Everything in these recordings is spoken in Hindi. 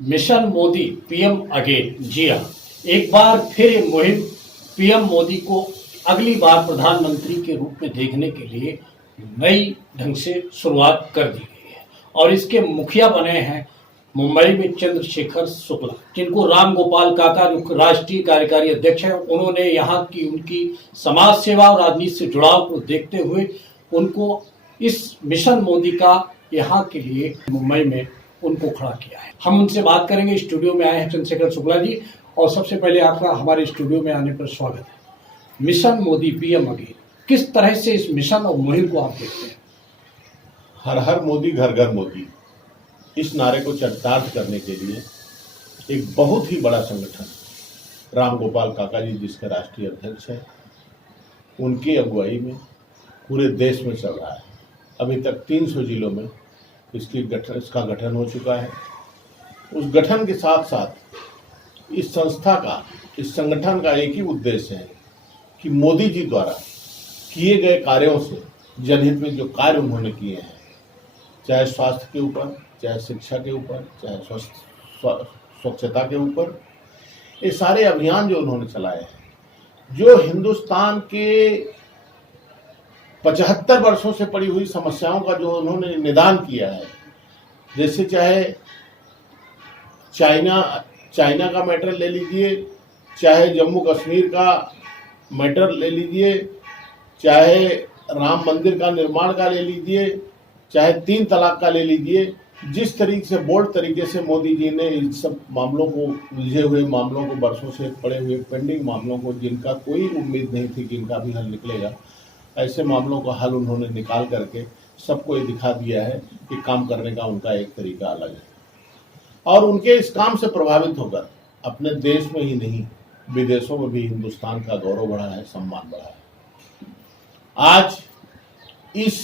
Mission Modi PM again. जी हाँ, एक बार फिर ये मुहिम पीएम मोदी को अगली बार प्रधानमंत्री के रूप में देखने के लिए नई ढंग से शुरुआत कर दी गई है और इसके मुखिया बने हैं मुंबई में चंद्रशेखर शुक्ला, जिनको राम गोपाल काका जो राष्ट्रीय कार्यकारी अध्यक्ष हैं, उन्होंने यहाँ की उनकी समाज सेवा और राजनीति से जुड़ाव को देखते हुए उनको इस मिशन मोदी का यहाँ के लिए मुंबई में उनको खड़ा किया है। हम उनसे बात करेंगे। स्टूडियो में आए हैं चंद्रशेखर शुक्ला जी, और सबसे पहले आपका हमारे स्टूडियो में आने पर स्वागत है। मिशन मोदी पीएम अगेन, किस तरह से इस मिशन और मुहिम को आप देखते हैं? हर हर मोदी घर घर मोदी, इस नारे को चरितार्थ करने के लिए एक बहुत ही बड़ा संगठन राम गोपाल काका जी, जिसके राष्ट्रीय अध्यक्ष हैं, उनकी अगुवाई में पूरे देश में चल रहा है। अभी तक 300 जिलों में इसका गठन हो चुका है। उस गठन के साथ साथ इस संस्था का, इस संगठन का एक ही उद्देश्य है कि मोदी जी द्वारा किए गए कार्यों से, जनहित में जो कार्य उन्होंने किए हैं, चाहे स्वास्थ्य के ऊपर, चाहे शिक्षा के ऊपर, चाहे स्वच्छता के ऊपर, ये सारे अभियान जो उन्होंने चलाए हैं, जो हिंदुस्तान के 75 वर्षों से पड़ी हुई समस्याओं का जो उन्होंने निदान किया है, जैसे चाहे चाइना का मैटर ले लीजिए, चाहे जम्मू कश्मीर का मैटर ले लीजिए, चाहे राम मंदिर का निर्माण का ले लीजिए, चाहे 3 तलाक का ले लीजिए, जिस तरीके से बोल्ड तरीके से मोदी जी ने इन सब मामलों को, उलझे हुए मामलों को, वर्षों से पड़े हुए पेंडिंग मामलों को, जिनका कोई उम्मीद नहीं थी कि इनका भी हल निकलेगा, ऐसे मामलों का हल उन्होंने निकाल करके सबको ये दिखा दिया है कि काम करने का उनका एक तरीका अलग है। और उनके इस काम से प्रभावित होकर अपने देश में ही नहीं, विदेशों में भी हिंदुस्तान का गौरव बढ़ा है, सम्मान बढ़ा है। आज इस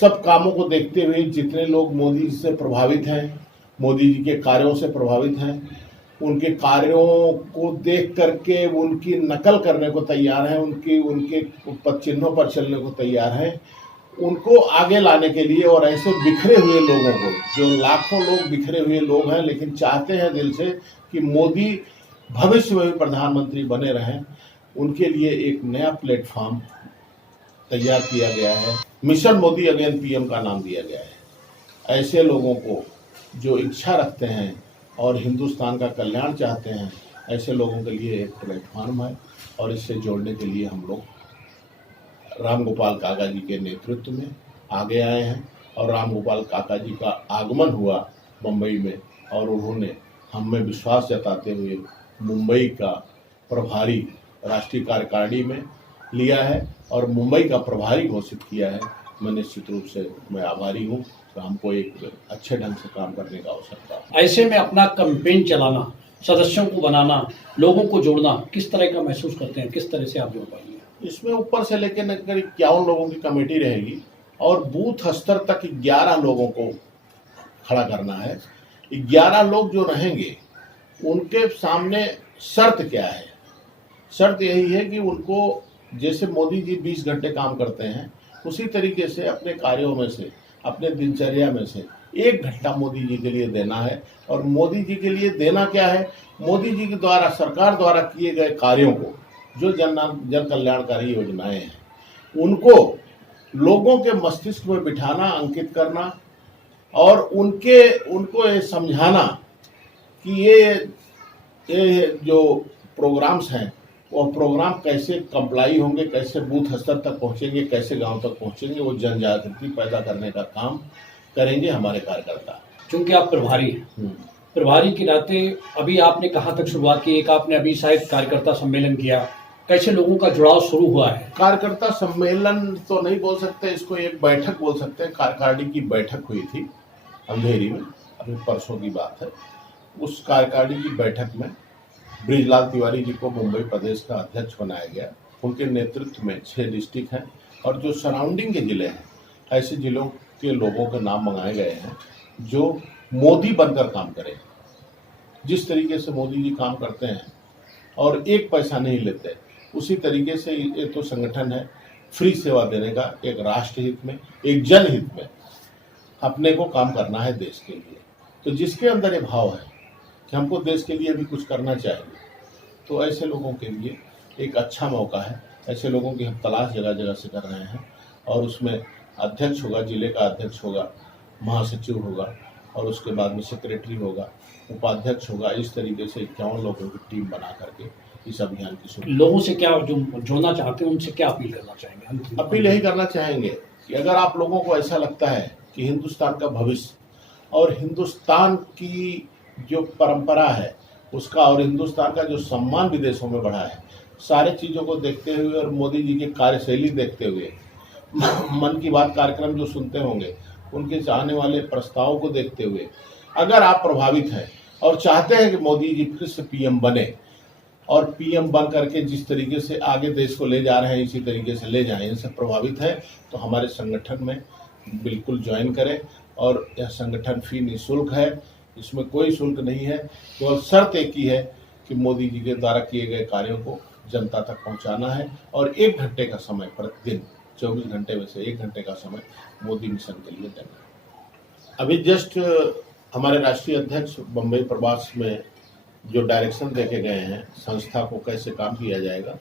सब कामों को देखते हुए जितने लोग मोदी जी से प्रभावित हैं, मोदी जी के कार्यों से प्रभावित हैं, उनके कार्यों को देख करके उनकी नकल करने को तैयार हैं, उनके पद चिन्हों पर चलने को तैयार हैं, उनको आगे लाने के लिए, और ऐसे बिखरे हुए लोगों को, जो लाखों लोग बिखरे हुए लोग हैं लेकिन चाहते हैं दिल से कि मोदी भविष्य में भी प्रधानमंत्री बने रहें, उनके लिए एक नया प्लेटफॉर्म तैयार किया गया है। मिशन मोदी अगेन पीएम का नाम दिया गया है। ऐसे लोगों को जो इच्छा रखते हैं और हिंदुस्तान का कल्याण चाहते हैं, ऐसे लोगों के लिए एक प्लेटफॉर्म है, और इससे जोड़ने के लिए हम लोग राम गोपाल काका जी के नेतृत्व में आगे आए हैं। और राम गोपाल काका जी का आगमन हुआ मुंबई में, और उन्होंने हम में विश्वास जताते हुए मुंबई का प्रभारी राष्ट्रीय कार्यकारिणी में लिया है और मुंबई का प्रभारी घोषित किया है। मैं निश्चित रूप से मैं आभारी हूँ। हमको एक अच्छे ढंग से काम करने का अवसर था। ऐसे में अपना कैंपेन चलाना, सदस्यों को बनाना, लोगों को जोड़ना, किस तरह का महसूस करते हैं? किस तरह से आप जोड़ पाएंगे? इसमें ऊपर से लेकर 51 लोगों की कमेटी रहेगी और बूथ स्तर तक 11 लोगों को खड़ा करना है। 11 लोग जो रहेंगे उनके सामने शर्त क्या है? शर्त यही है कि उनको, जैसे मोदी जी 20 घंटे काम करते हैं, उसी तरीके से अपने कार्यों में से, अपने दिनचर्या में से 1 घंटा मोदी जी के लिए देना है। और मोदी जी के लिए देना क्या है? मोदी जी के द्वारा, सरकार द्वारा किए गए कार्यों को, जो जन कल्याणकारी योजनाएं हैं, उनको लोगों के मस्तिष्क में बिठाना, अंकित करना, और उनको ये समझाना कि ये जो प्रोग्राम्स हैं, वो प्रोग्राम कैसे कंप्लाई होंगे, कैसे बूथ स्तर तक पहुंचेंगे, कैसे गांव तक पहुंचेंगे, वो जन जागृति पैदा करने का काम करेंगे हमारे कार्यकर्ता। क्योंकि आप प्रभारी हैं, प्रभारी के नाते अभी आपने कहाँ तक शुरुआत की? एक आपने अभी शायद कार्यकर्ता सम्मेलन किया, कैसे लोगों का जुड़ाव शुरू हुआ है? कार्यकर्ता सम्मेलन तो नहीं बोल सकते, इसको एक बैठक बोल सकते हैं। कार्यकारिणी की बैठक हुई थी अंधेरी में, अभी परसों की बात है। उस कार्यकारिणी की बैठक में बृजलाल तिवारी जी को मुंबई प्रदेश का अध्यक्ष बनाया गया। उनके नेतृत्व में 6 डिस्ट्रिक्ट हैं, और जो सराउंडिंग के ज़िले हैं, ऐसे ज़िलों के लोगों के नाम मंगाए गए हैं जो मोदी बनकर काम करें। जिस तरीके से मोदी जी काम करते हैं और एक पैसा नहीं लेते, उसी तरीके से ये तो संगठन है फ्री सेवा देने का, एक राष्ट्रहित में, एक जनहित में अपने को काम करना है देश के लिए। तो जिसके अंदर ये भाव है, कि हमको देश के लिए भी कुछ करना चाहिए, तो ऐसे लोगों के लिए एक अच्छा मौका है। ऐसे लोगों की हम तलाश जगह जगह से कर रहे हैं और उसमें अध्यक्ष होगा, जिले का अध्यक्ष होगा, महासचिव होगा और उसके बाद में सेक्रेटरी होगा, उपाध्यक्ष होगा। इस तरीके से 51 लोगों की टीम बना करके इस अभियान की शुरुआत। लोगों से क्या जो जुड़ना चाहते हैं उनसे क्या अपील करना चाहेंगे? अपील यही करना चाहेंगे कि अगर आप लोगों को ऐसा लगता है कि हिंदुस्तान का भविष्य और हिंदुस्तान की जो परंपरा है उसका और हिंदुस्तान का जो सम्मान विदेशों में बढ़ा है, सारे चीज़ों को देखते हुए और मोदी जी की कार्यशैली देखते हुए, मन की बात कार्यक्रम जो सुनते होंगे, उनके चाहने वाले प्रस्तावों को देखते हुए, अगर आप प्रभावित हैं और चाहते हैं कि मोदी जी फिर से पीएम बने और पीएम बन करके जिस तरीके से आगे देश को ले जा रहे हैं इसी तरीके से ले जाएं, इनसे प्रभावित है तो हमारे संगठन में बिल्कुल ज्वाइन करें। और यह संगठन फी निःशुल्क है, इसमें कोई शुल्क नहीं है, केवल शर्त एक ही है कि मोदी जी के द्वारा किए गए कार्यों को जनता तक पहुंचाना है और 1 घंटे का समय प्रतिदिन, 24 घंटे में से 1 घंटे का समय मोदी मिशन के लिए देना है। अभी जस्ट हमारे राष्ट्रीय अध्यक्ष बम्बई प्रवास में जो डायरेक्शन देके गए हैं संस्था को कैसे काम किया जाएगा,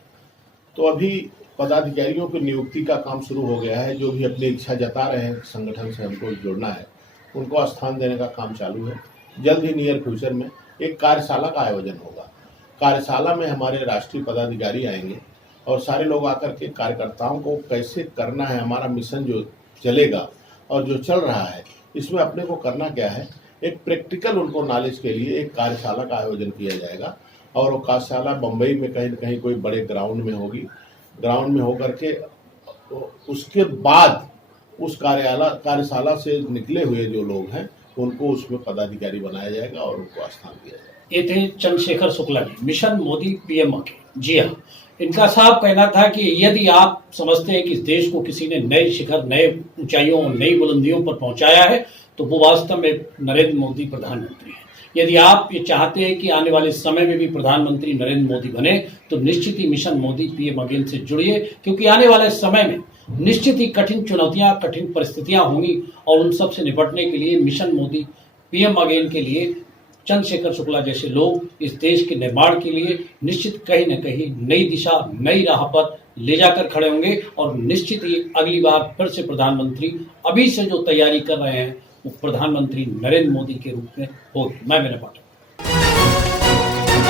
तो अभी पदाधिकारियों की नियुक्ति का काम शुरू हो गया है। जो भी अपनी इच्छा जता रहे हैं संगठन से हमको जुड़ना है, उनको स्थान देने का काम चालू है। जल्द ही नियर फ्यूचर में एक कार्यशाला का आयोजन होगा। कार्यशाला में हमारे राष्ट्रीय पदाधिकारी आएंगे और सारे लोग आकर के कार्यकर्ताओं को कैसे करना है, हमारा मिशन जो चलेगा और जो चल रहा है इसमें अपने को करना क्या है, एक प्रैक्टिकल उनको नॉलेज के लिए एक कार्यशाला का आयोजन किया जाएगा। और वो कार्यशाला बम्बई में कहीं न कहीं कोई बड़े ग्राउंड में होगी। ग्राउंड में होकर के उसके बाद उस कार्यशाला से निकले हुए जो लोग हैं उनको उसमें पदाधिकारी बनाया जाएगा और उनको स्थान दिया जाएगा। ये थे Chandrashekhar Shukla ji, mission Modi PM again. जी हाँ, इनका साफ कहना था कि यदि आप समझते हैं कि इस देश को किसी ने नए शिखर, नए ऊंचाइयों, नई बुलंदियों पर पहुंचाया है तो वो वास्तव में नरेंद्र मोदी प्रधानमंत्री हैं। यदि आप ये चाहते हैं कि आने वाले समय में भी प्रधानमंत्री नरेंद्र मोदी बने तो निश्चित ही मिशन मोदी पीएम अगेन से जुड़िए, क्योंकि आने वाले समय में निश्चित ही कठिन चुनौतियां, कठिन परिस्थितियां होंगी और उन सब से निपटने के लिए मिशन मोदी पीएम अगेन के लिए चंद्रशेखर शुक्ला जैसे लोग इस देश के निर्माण के लिए निश्चित कहीं न कहीं नई दिशा, नई राह पर ले जाकर खड़े होंगे और निश्चित ही अगली बार फिर से प्रधानमंत्री अभी से जो तैयारी कर रहे हैं वो प्रधानमंत्री नरेंद्र मोदी के रूप में होगी। मैं मेरा पाठक।